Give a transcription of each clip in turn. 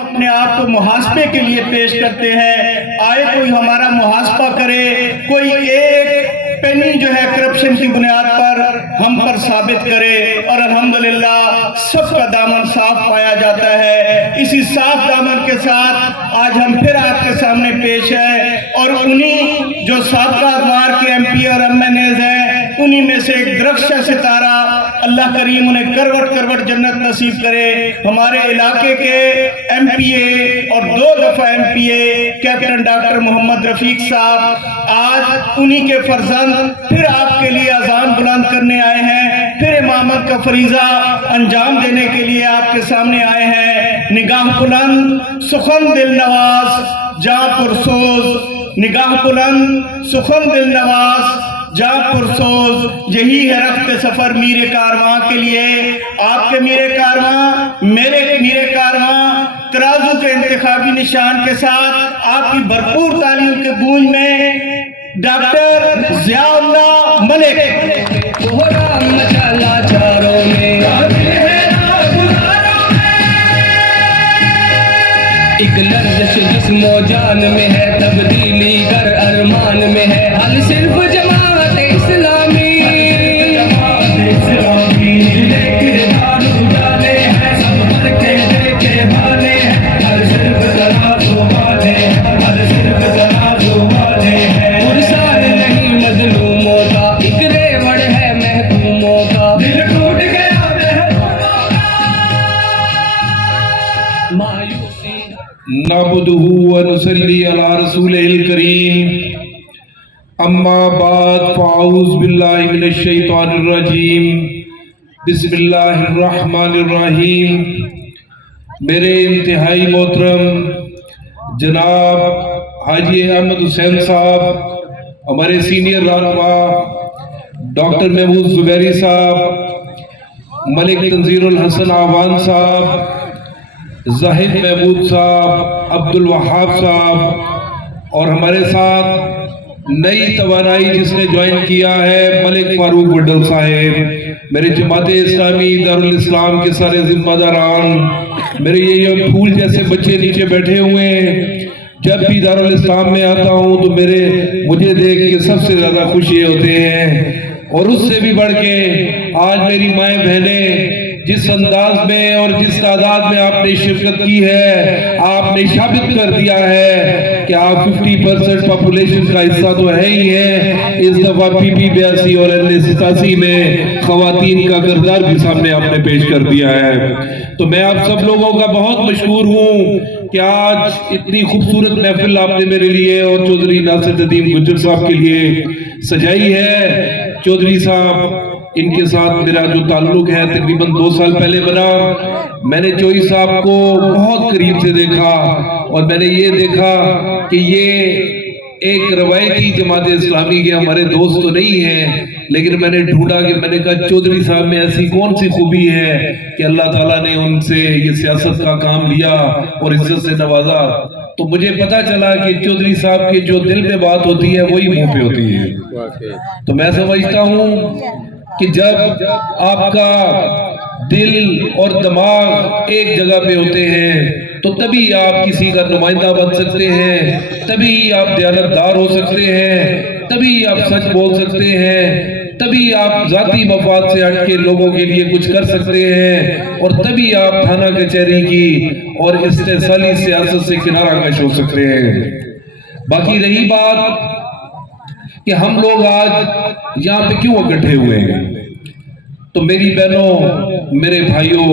اپنے آپ کو محاسبے کے لیے پیش کرتے ہیں، آئے کوئی ہمارا محاسبہ کرے، کوئی ایک پینی جو ہے کرپشن کی بنیاد پر ہم پر ثابت کرے، اور الحمدللہ سب کا دامن صاف پایا جاتا ہے۔ اسی صاف دامن کے ساتھ آج ہم پھر آپ کے سامنے پیش ہیں، اور انہی جو سابقہ ادوار کے ایم پی اور ایم این ایز ہیں، انہی میں سے ایک درخشاں ستارہ اللہ کریم انہیں کروٹ کروٹ جنت نصیب کرے۔ ہمارے علاقے کے ایم پی اے اور 2 دفعہ M P A captain doctor Muhammad Rafiq sahib آج انہی کے فرزند پھر آپ کے لیے اذان بلند کرنے آئے ہیں، پھر امامت کا فریضہ انجام دینے کے لیے آپ کے سامنے آئے ہیں۔ نگاہ بلند سخن دل نواز جاں پرسوز، نگاہ بلند سخن دل نواز جاں پرسوز، یہی ہے رخت سفر میر کارواں کے لیے۔ آپ کے میر کارواں، میرے میر کارواں، ترازو کے انتخابی نشان کے ساتھ آپ کی بھرپور تعلیم کے گونج میں ڈاکٹر ضیاء اللہ ملک۔ کوہرام مچالا چاروں میں، ایک لرزش جسم و جان میں ہے، تبدیلی گر ارمان میں ہے، حل صرف جماعت اسلامی۔ نعبده ونصلي على رسوله الكريم، اما بعد فاعوذ باللہ من الشیطان الرجیم، بسم اللہ الرحمن الرحیم۔ میرے انتہائی محترم جناب حاجی احمد حسین صاحب، ہمارے سینئر رہنما ڈاکٹر محمود زبیری صاحب، ملک تنظیر الحسن آوان صاحب، زاہد محمود صاحب، عبد الوہاب صاحب، اور ہمارے ساتھ نئی توانائی جس نے جوائن کیا ہے ملک فاروق وڈل صاحب، میرے جماعت اسلامی دارالاسلام کے سارے ذمہ داران، میرے یہ پھول جیسے بچے نیچے بیٹھے ہوئے ہیں۔ جب بھی دارالاسلام میں آتا ہوں تو مجھے دیکھ کے سب سے زیادہ خوشی ہوتے ہیں، اور اس سے بھی بڑھ کے آج میری مائیں بہنیں جس انداز میں اور جس تعداد میں آپ نے شرکت کی ہے، آپ نے ثابت کر دیا ہے کہ آپ 50% پاپولیشن کا حصہ تو ہے ہی ہے۔ اس دفعہ پی پی 82 اور L87 میں خواتین کا کردار بھی سامنے آپ نے پیش کر دیا ہے۔ تو میں آپ سب لوگوں کا بہت مشکور ہوں کہ آج اتنی خوبصورت محفل آپ نے میرے لیے اور چودھری ناصر ندیم گجر صاحب کے لیے سجائی ہے۔ چودھری صاحب، ان کے ساتھ میرا جو تعلق ہے تقریباً 2 سال پہلے بنا۔ میں نے چوئی صاحب کو بہت قریب سے دیکھا، اور میں نے یہ دیکھا کہ یہ ایک روایتی جماعت اسلامی کے ہمارے دوست تو نہیں ہیں، لیکن میں نے ڈھونڈا کہ میں نے کہا چودھری صاحب میں ایسی کون سی خوبی ہے کہ اللہ تعالیٰ نے ان سے یہ سیاست کا کام لیا اور عزت سے نوازا۔ تو مجھے پتا چلا کہ چودھری صاحب کے جو دل میں بات ہوتی ہے وہی منہ پہ ہوتی ہے۔ تو میں سمجھتا ہوں کہ جب آپ کا دل اور دماغ ایک جگہ پہ ہوتے ہیں تو تبھی آپ کسی کا نمائندہ بن سکتے ہیں، تبھی آپ دیانتدار ہو سکتے ہیں، تبھی آپ سچ بول سکتے ہیں، تبھی آپ ذاتی مفاد سے ہٹ کے لوگوں کے لیے کچھ کر سکتے ہیں، اور تبھی آپ تھانہ کچہری کی اور استحصالی سیاست سے کنارہ کش ہو سکتے ہیں۔ باقی رہی بات کہ ہم لوگ آج یہاں پہ کیوں اکٹھے ہوئے ہیں، تو میری بہنوں، میرے بھائیوں،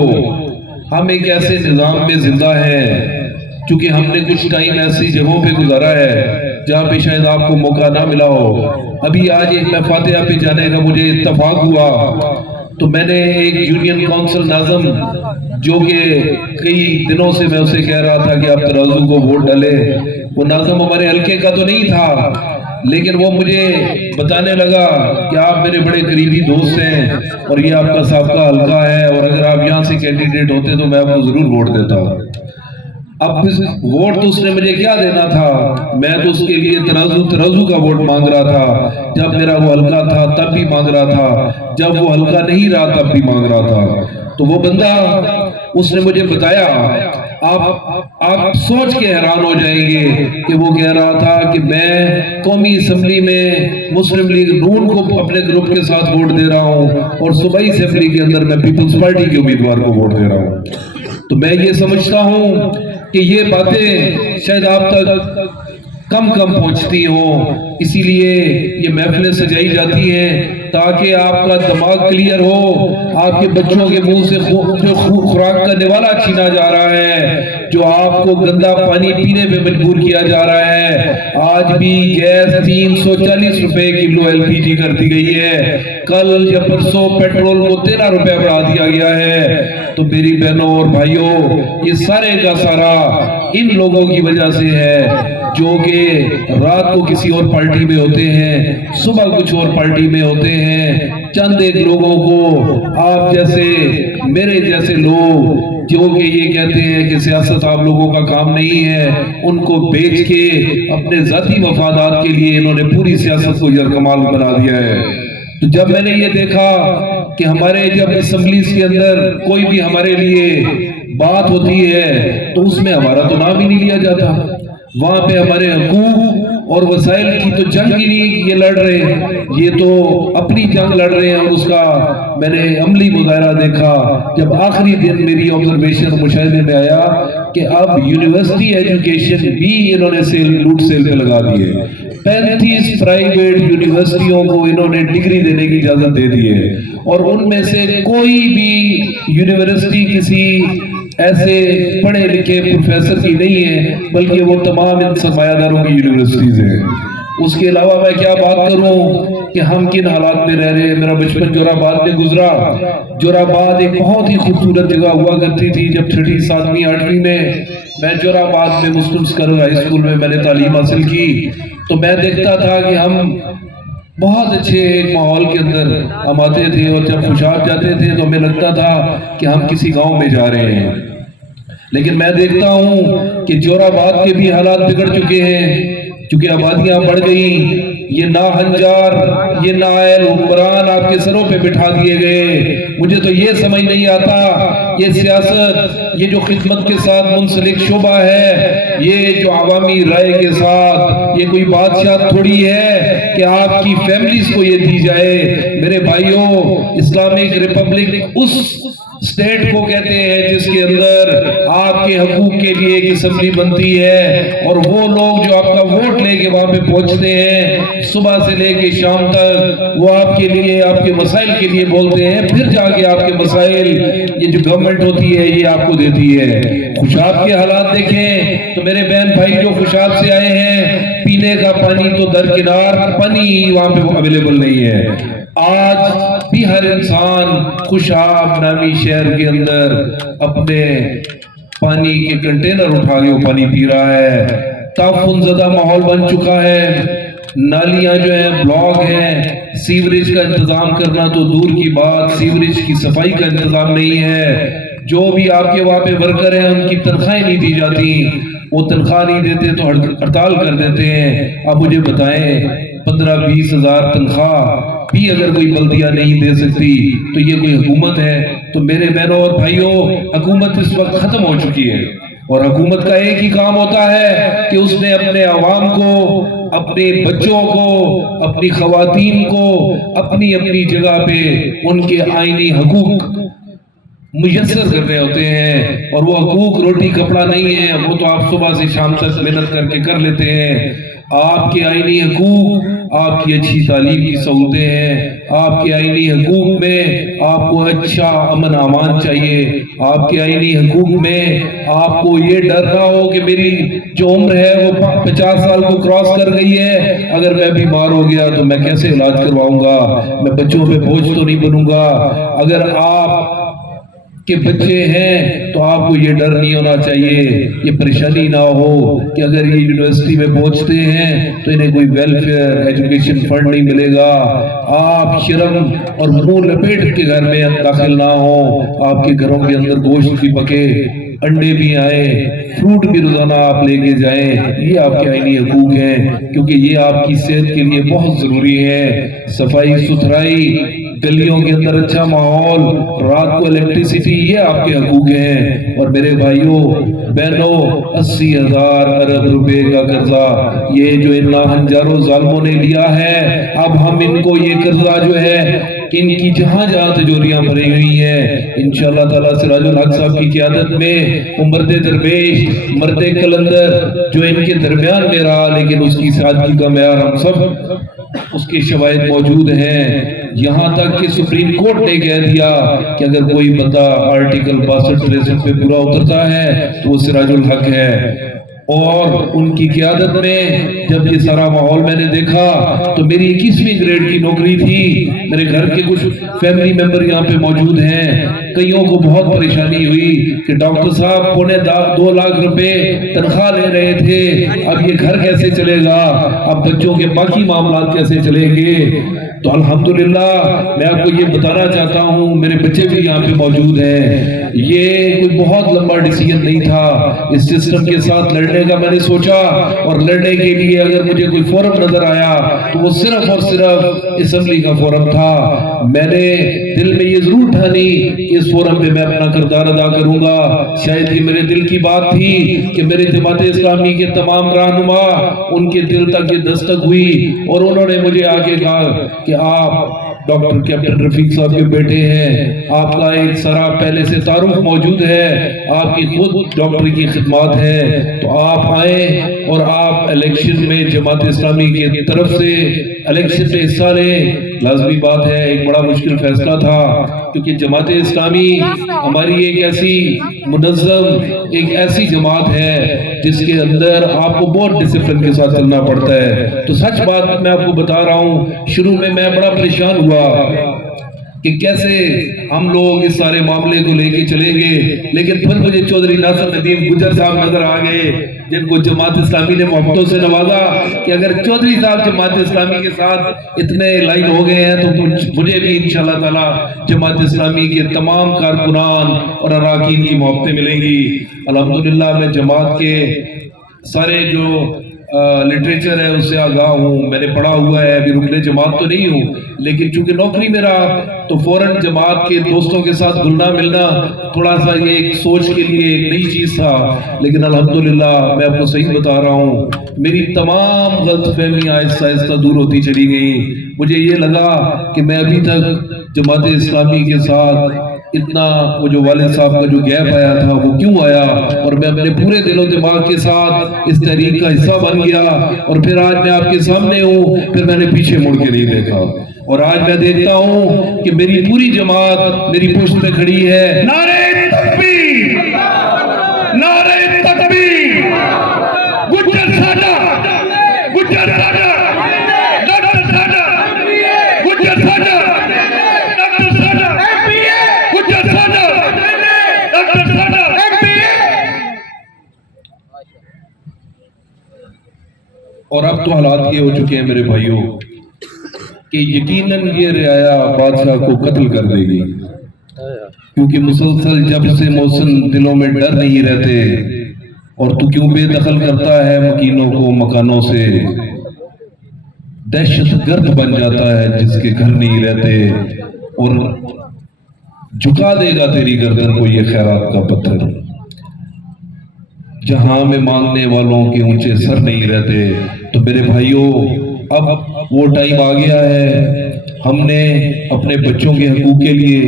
ہم ایک ایسے نظام میں زندہ ہیں، چونکہ ہم نے کچھ ٹائم ایسی جگہوں پہ گزارا ہے جہاں پہ شاید آپ کو موقع نہ ملا ہو۔ ابھی آج ایک میں فاتحہ پہ جانے کا مجھے اتفاق ہوا، تو میں نے ایک یونین کونسل ناظم، جو کہ کئی دنوں سے میں اسے کہہ رہا تھا کہ آپ ترازو کو ووٹ ڈالیں، وہ ناظم ہمارے حلقے کا تو نہیں تھا، لیکن وہ مجھے بتانے لگا کہ آپ میرے بڑے قریبی دوست ہیں اور یہ آپ کا سابقہ حلقہ ہے، اور اگر آپ یہاں سے کینڈیڈیٹ ہوتے تو میں آپ کو ضرور ووٹ دیتا۔ اب ووٹ تو اس نے مجھے کیا دینا تھا، میں تو اس کے لیے ترازو کا ووٹ مانگ رہا تھا۔ جب میرا وہ حلقہ تھا تب بھی مانگ رہا تھا، جب وہ حلقہ نہیں رہا تب بھی مانگ رہا تھا۔ تو وہ بندہ اس نے مجھے بتایا، آپ سوچ کے حیران ہو جائیں گے کہ وہ کہہ رہا تھا کہ میں قومی اسمبلی میں مسلم لیگ نون کو اپنے گروپ کے ساتھ ووٹ دے رہا ہوں اور صوبائی اسمبلی کے اندر میں پیپلز پارٹی کے امیدوار کو ووٹ دے رہا ہوں۔ تو میں یہ سمجھتا ہوں کہ یہ باتیں شاید آپ تک کم پہنچتی ہوں، اسی لیے یہ محفلیں سجائی جاتی ہیں تاکہ آپ کا دماغ کلیئر ہو، آپ کے بچوں کے منہ سے جو خوراک کا نوالا چھینا جا رہا ہے، جو آپ کو گندا پانی پینے پہ مجبور کیا جا رہا ہے۔ آج بھی گیس 340 روپے کلو LPG کر دی گئی ہے، کل یا پرسوں پیٹرول کو 13 روپے بڑھا دیا گیا ہے۔ تو میری بہنوں اور بھائیوں، یہ سارے کا سارا ان لوگوں کی وجہ سے ہے جو کہ رات کو کسی اور پارٹی میں ہوتے ہیں، صبح کچھ اور پارٹی میں ہوتے ہیں۔ چند ایک لوگوں کو، آپ جیسے میرے جیسے لوگ جو کہ یہ کہتے ہیں کہ سیاست آپ لوگوں کا کام نہیں ہے، ان کو بیچ کے اپنے ذاتی مفادات کے لیے انہوں نے پوری سیاست کو یرغمال بنا دیا ہے۔ تو جب میں نے یہ دیکھا کہ ہمارے جب اسمبلیز کے اندر کوئی بھی ہمارے لیے بات ہوتی ہے تو اس میں ہمارا تو نام ہی نہیں لیا جاتا، وہاں پہ ہمارے حقوق اور وسائل کی تو جنگ ہی نہیں یہ لڑ رہے، یہ تو اپنی جنگ لڑ رہے ہیں۔ اور اس کا میں نے عملی مظاہرہ دیکھا جب آخری دن میری آبزرویشن مشاہدے میں آیا کہ اب یونیورسٹی ایجوکیشن بھی انہوں نے لوٹ سیل پہ لگا دی ہے۔ 35 پرائیویٹ یونیورسٹیوں کو انہوں نے ڈگری دینے کی اجازت دے دی ہے، اور ان میں سے کوئی بھی یونیورسٹی کسی ایسے پڑھے لکھے پروفیسر کی نہیں ہے، بلکہ وہ تمام ان سرمایہ داروں کی یونیورسٹیز ہیں۔ اس کے علاوہ میں کیا بات کروں کہ ہم کن حالات میں رہ رہے ہیں۔ میرا بچپن جوراباد میں گزرا۔ جوراباد ایک بہت ہی خوبصورت جگہ ہوا کرتی تھی۔ جب 6ٹھی 7ویں 8ویں میں جوراباد میں مسلم اسکالر ہائی اسکول میں نے تعلیم حاصل کی، تو میں دیکھتا تھا کہ ہم بہت اچھے ایک ماحول کے اندر ہم آتے تھے، اور جب خوشاب جاتے تھے تو ہمیں لگتا تھا کہ ہم کسی گاؤں میں جا رہے ہیں۔ لیکن میں دیکھتا ہوں کہ جوراباد کے بھی حالات بگڑ چکے ہیں، چونکہ آبادیاں بڑھ گئیں، یہ ناہنجار، یہ نااہل حکمران آپ کے سروں پہ بٹھا دیے گئے۔ مجھے تو یہ سمجھ نہیں آتا، یہ سیاست، یہ جو خدمت کے ساتھ منسلک شعبہ ہے، یہ جو عوامی رائے کے ساتھ، یہ کوئی بادشاہ تھوڑی ہے کہ آپ کی فیملیز کو یہ دی جائے۔ میرے بھائیوں، اسلامک ریپبلک اس اسٹیٹ کو کہتے ہیں جس کے اندر آپ کے حقوق کے لیے ایک اسمبلی بنتی ہے، اور وہ لوگ جو آپ کا ووٹ لے کے وہاں پہ پہنچتے ہیں، صبح سے لے کے شام تک وہ آپ کے لیے، آپ کے مسائل کے لیے بولتے ہیں، پھر جا کے آپ کے مسائل یہ جو گورنمنٹ ہوتی ہے یہ آپ کو دیتی ہے۔ خوشاب کے حالات دیکھیں تو میرے بہن بھائی جو خوشاب سے آئے ہیں، پینے کا پانی تو درکنار، پانی وہاں پہ اویلیبل نہیں ہے۔ آج بھی ہر انسان خوشاب نامی شہر کے اندر اپنے پانی کے کنٹینر اٹھا کے وہ پانی پی رہا ہے۔ تعفن زدہ ماحول بن چکا ہے، نالیاں جو ہیں بلاک ہیں، سیوریج کا انتظام کرنا تو دور کی بات، سیوریج کی صفائی کا انتظام نہیں ہے۔ جو بھی آپ کے وہاں پہ ورکر ہیں ان کی تنخواہیں نہیں دی جاتی، وہ تنخواہ نہیں دیتے تو ہڑتال کر دیتے ہیں۔ آپ مجھے بتائیں 15-20 ہزار تنخواہ بھی اگر کوئی بلدیہ نہیں دے سکتی تو یہ کوئی حکومت ہے؟ تو میرے بہنوں اور بھائیوں، حکومت اس وقت ختم ہو چکی ہے، اور حکومت کا ایک ہی کام ہوتا ہے کہ اس نے اپنے عوام کو، اپنے بچوں کو، اپنی خواتین کو اپنی اپنی جگہ پہ ان کے آئینی حقوق میسر کرنے ہوتے ہیں، اور وہ حقوق روٹی کپڑا نہیں ہے، وہ تو آپ صبح سے شام تک محنت کر کے کر لیتے ہیں۔ آپ کے آئینی حقوق، آپ کی اچھی تعلیم کی سہولتیں ہیں، آپ کے آئینی حقوق میں آپ کو اچھا امن امان چاہیے، آپ کے آئینی حقوق میں آپ کو یہ ڈر نہ ہو کہ میری جو عمر ہے وہ 50 سال کو کراس کر گئی ہے، اگر میں بیمار ہو گیا تو میں کیسے علاج کرواؤں گا، میں بچوں پہ بوجھ تو نہیں بنوں گا۔ اگر آپ کہ بچے ہیں تو آپ کو یہ ڈر نہیں ہونا چاہیے، یہ پریشانی نہ ہو کہ اگر یہ یونیورسٹی میں پہنچتے ہیں تو انہیں کوئی ویلفیئر ایجوکیشن فنڈ نہیں ملے گا۔ آپ شرم اور منہ لپیٹ کے گھر میں داخل نہ ہوں، آپ کے گھروں کے اندر گوشت بھی پکے، انڈے بھی آئیں، فروٹ بھی روزانہ آپ لے کے جائیں، یہ آپ کے آئینی حقوق ہیں، کیونکہ یہ آپ کی صحت کے لیے بہت ضروری ہے۔ صفائی ستھرائی گلیوں کے اندر اچھا ماحول، رات کو الیکٹریسٹی، یہ آپ کے حقوق ہیں۔ اور میرے بھائیوں بہنوں، 80,000 ارب روپے کا قرضہ یہ جو ان ناہنجاروں ظالموں نے لیا ہے، اب ہم ان کو یہ قرضہ جو ہے ان کی جہاں جہاں تجوریاں بھری ہوئی ہیں، انشاءاللہ تعالیٰ سراج الحق صاحب کی قیادت میں وہ مرد درویش، مرد کلندر جو ان کے درمیان میں رہا لیکن اس کی سادگی کا معیار ہم سب اس کے شواہد موجود ہیں۔ یہاں تک کہ سپریم کورٹ نے کہہ دیا کہ اگر کوئی بندہ آرٹیکل 62 پہ پورا اترتا ہے تو وہ سراج الحق ہے۔ اور ان کی قیادت میں جب یہ سارا ماحول میں نے دیکھا تو میری 21ویں گریڈ کی نوکری تھی، میرے گھر کے کچھ فیملی ممبر یہاں پہ موجود ہیں، کئیوں کو بہت پریشانی ہوئی کہ ڈاکٹر صاحب 2.25 لاکھ روپے تنخواہ لے رہے تھے، اب یہ گھر کیسے چلے گا، اب بچوں کے باقی معاملات کیسے چلیں گے۔ تو الحمدللہ میں آپ کو یہ بتانا چاہتا ہوں، میرے بچے بھی یہاں پہ موجود ہیں، یہ کوئی بہت لمبا ڈیسیجن نہیں تھا، اس سسٹم کے ساتھ لڑنے کا میں نے سوچا، اور لڑنے کے لیے اگر مجھے کوئی فورم نظر آیا تو وہ صرف اور صرف اسمبلی کا فورم تھا۔ میں نے دل میں یہ ضرور ٹھانی کہ اس فورم پہ میں اپنا کردار ادا کروں گا۔ شاید یہ میرے دل کی بات تھی کہ میرے جماعت اسلامی کے تمام رہنما ان کے دل تک یہ دستک ہوئی، اور انہوں نے مجھے آگے کہا کہ آپ ڈاکٹر کیپٹن رفیق صاحب کے بیٹے ہیں، آپ کا ایک سارا پہلے سے تعارف موجود ہے، آپ کی خود ڈاکٹر کی خدمات ہے، تو آپ آئیں اور آپ الیکشن میں جماعت اسلامی کی طرف سے الیکشن میں حصہ لیں۔ لازمی بات ہے، ایک بڑا مشکل فیصلہ تھا، کیونکہ جماعت اسلامی ہماری ایک ایسی منظم، ایک ایسی جماعت ہے جس کے اندر آپ کو بہت ڈسپلن کے ساتھ چلنا پڑتا ہے۔ تو سچ بات میں آپ کو بتا رہا ہوں، شروع میں بڑا پریشان ہوا کہ کیسے ہم لوگ اس سارے معاملے کو لے کے چلیں گے، لیکن پھر مجھے چودھری ناصر ندیم گجر صاحب نظر آ گئے جن کو جماعت اسلامی نے محبتوں سے نوازا کہ اگر چودھری صاحب جماعت اسلامی کے ساتھ اتنے لائن ہو گئے ہیں تو مجھے بھی انشاءاللہ تعالی جماعت اسلامی کے تمام کارکنان اور اراکین کی محبتیں ملیں گی۔ الحمدللہ میں جماعت کے سارے جو لٹریچر ہے اس سے آگاہ ہوں، میں نے پڑھا ہوا ہے، ابھی رکن جماعت تو نہیں ہوں، لیکن چونکہ نوکری میرا تو فوراً جماعت کے دوستوں کے ساتھ گھلنا ملنا تھوڑا سا یہ ایک سوچ کے لیے ایک نئی چیز تھا، لیکن الحمدللہ میں آپ کو صحیح بتا رہا ہوں، میری تمام غلط فہمیاں آہستہ آہستہ دور ہوتی چلی گئیں۔ مجھے یہ لگا کہ میں ابھی تک جماعت اسلامی کے ساتھ اتنا وہ جو والد صاحب کا جو گیپ آیا تھا وہ کیوں آیا، اور میں اپنے پورے دل و دماغ کے ساتھ اس تحریک کا حصہ بن گیا، اور پھر آج میں آپ کے سامنے ہوں، پھر میں نے پیچھے مڑ کے نہیں دیکھا، اور آج میں دیکھتا ہوں کہ میری پوری جماعت میری پشت پہ کھڑی ہے۔ نعرہ تکبیر، نعرہ تکبیر، گجر ساڈا، گجر ساڈا، ڈاکٹر ساڈا، گجر ساڈا، ڈاکٹر ساڈا، گجر ساڈا، ڈاکٹر ساڈا۔ اور اب تو حالات یہ ہو چکے ہیں میرے بھائیوں کہ یقیناً یہ رعایا بادشاہ کو قتل کر دے گی، کیونکہ مسلسل جب سے محسن دلوں میں ڈر نہیں رہتے، اور تو کیوں بے دخل کرتا ہے مکینوں کو مکانوں سے، دہشت گرد بن جاتا ہے جس کے گھر نہیں رہتے، اور جھکا دے گا تیری گردن کو یہ خیرات کا پتھر، جہاں میں مانگنے والوں کے اونچے سر نہیں رہتے۔ تو میرے بھائیوں اب وہ ٹائم آ گیا ہے، ہم نے اپنے بچوں کے حقوق کے لیے،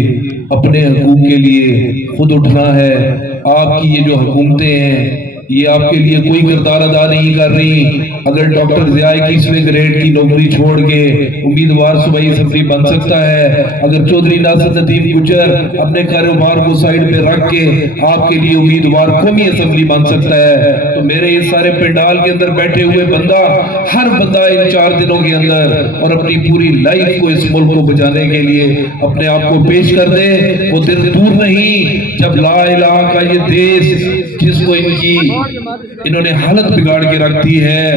اپنے حقوق کے لیے خود اٹھنا ہے۔ آپ کی یہ جو حکومتیں ہیں یہ آپ کے لیے کوئی کردار ادا نہیں کر رہی۔ اگر ڈاکٹر ضیاء 21ویں گریڈ کی نوکری چھوڑ کے امیدوار صوبائی اسمبلی بن سکتا ہے، اگر چودھری ناصر ندیم گجر اپنے کاروبار کو سائیڈ پہ رکھ کے آپ کے لیے امیدوار قومی اسمبلی بن سکتا ہے، تو میرے اس سارے پنڈال کے اندر بیٹھے ہوئے بندہ، ہر بندہ ان 4 دنوں کے اندر اور اپنی پوری لائف کو اس ملک کو بچانے کے لیے اپنے آپ کو پیش کر دے۔ وہ دن دور نہیں جب لا الہ کا یہ دیش جس کو انہوں نے حالت بگاڑ کے رکھ دی ہے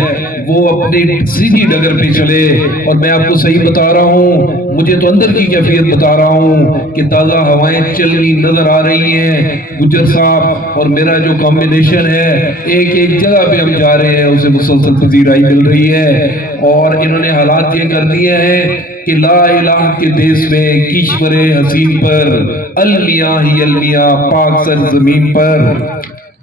وہ اپنی سیدھی ڈگر پہ چلے۔ اور میں آپ کو صحیح بتا رہا ہوں، مجھے تو اندر کی کیفیت بتا رہا ہوں کہ تازہ ہوائیں چلنی نظر آ رہی ہیں۔ گجر صاحب اور میرا جو کمبینیشن ہے، ایک ایک جگہ پہ ہم جا رہے ہیں، اسے مسلسل پذیرائی مل رہی ہے، اور انہوں نے حالات یہ کر دیے ہیں کہ لا الہ کے دیس میں کشور حسین پر المیاں ہی المیاں پاک سر زمین پر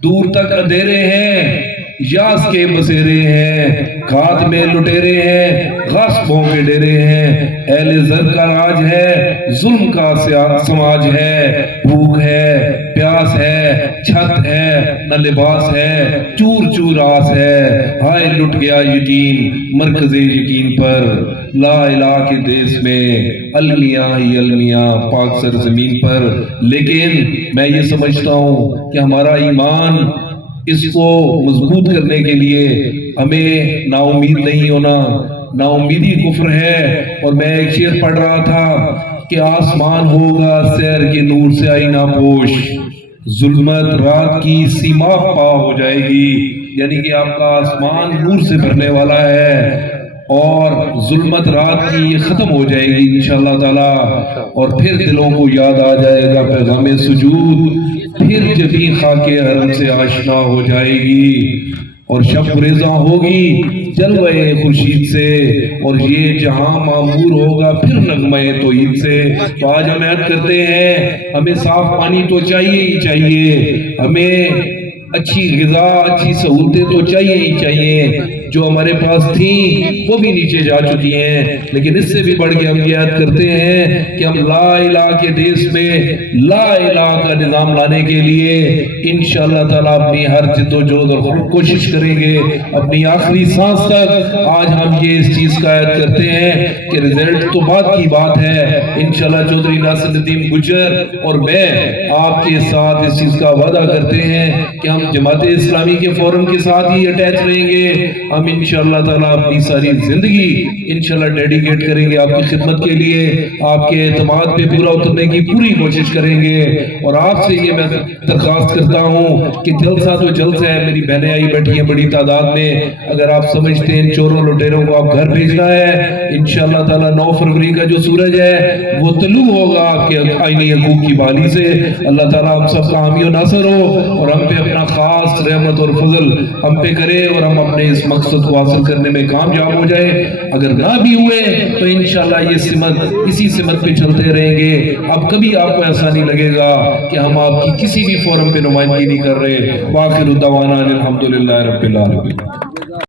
دور تک اندھیرے ہیں یاس کے بسیرے ہیں کھاد میں لٹیرے ہیں غصبوں کے ڈیرے ہیں اہل زر کا راج ہے ظلم کا سماج ہے بھوک ہے پیاس ہے چھت ہے نہ لباس ہے چور چور آس ہے ہائے لٹ گیا یقین مرکز یقین پر لا الہ کے دیس میں المیاں ہی المیاں پاک سر زمین پر لیکن میں یہ سمجھتا ہوں کہ ہمارا ایمان اس کو مضبوط کرنے کے لیے ہمیں نا امید نہیں ہونا نا امیدی کفر ہے اور میں ایک شعر پڑھ رہا تھا کہ آسمان ہوگا سیر کے نور سے آئینہ پوش ظلمت رات کی سیما پا ہو جائے گی یعنی کہ آپ کا آسمان نور سے بھرنے والا ہے اور ظلمت رات کی یہ ختم ہو جائے گی انشاءاللہ تعالی اور پھر دلوں کو یاد آ جائے گا پیغام سجود پھر جبیں خاک حرم سے آشنا ہو جائے گی اور شب ریزاں ہوگی جلوہ خورشید سے اور یہ جہاں معمور ہوگا پھر نغمہ توحید سے تو آج ہم عہد کرتے ہیں ہمیں صاف پانی تو چاہیے ہی چاہیے ہمیں اچھی غذا اچھی سہولتیں تو چاہیے ہی چاہیے جو ہمارے پاس تھیں وہ بھی نیچے جا چکی ہیں لیکن اس سے بھی بڑھ کے ہم یہ عہد کرتے ہیں کہ ہم لا الہ کے دیس میں لا الہ کا نظام لانے کے لیے انشاءاللہ تعالیٰ اپنی ہر جد و جہد اور کوشش کریں گے اپنی آخری سانس تک آج ہم یہ اس چیز کا عہد کرتے ہیں کہ رزلٹ تو بعد کی بات ہے انشاءاللہ چودھری ناصر الدین گجر اور میں آپ کے ساتھ اس چیز کا وعدہ کرتے ہیں کہ ہم جماعت اسلامی کے فورم کے ساتھ ہی اٹیچ رہیں گے ہم انشاءاللہ تعالیٰ اپنی ساری زندگی انشاءاللہ ڈیڈیکیٹ کریں گے آپ کی خدمت کے لیے آپ کے اعتماد پہ پورا اترنے کی پوری کوشش کریں گے اور آپ سے یہ میں درخواست کرتا ہوں کہ جلسہ تو جلسہ ہے میری بہنیں آئی بیٹھی ہیں بڑی تعداد میں اگر آپ سمجھتے ہیں چوروں لٹیروں کو آپ گھر بھیجنا ہے انشاءاللہ تعالیٰ 9 فروری کا جو سورج ہے وہ طلوع ہوگا آپ کے آئینی حقوق کی بالی سے اللہ تعالیٰ ہم سب کا حامی و ناصر ہو اور ہم پہ اپنا خاص رحمت اور فضل ہم پہ کرے اور ہم اپنے اس مقصد کو حاصل کرنے میں کامیاب ہو جائے اگر نہ بھی ہوئے تو انشاءاللہ یہ سمت اسی سمت پہ چلتے رہیں گے اب کبھی آپ کو ایسا نہیں لگے گا کہ ہم آپ کی کسی بھی فورم پہ نمائندگی نہیں کر رہے واخر دعوانا الحمدللہ رب العالمین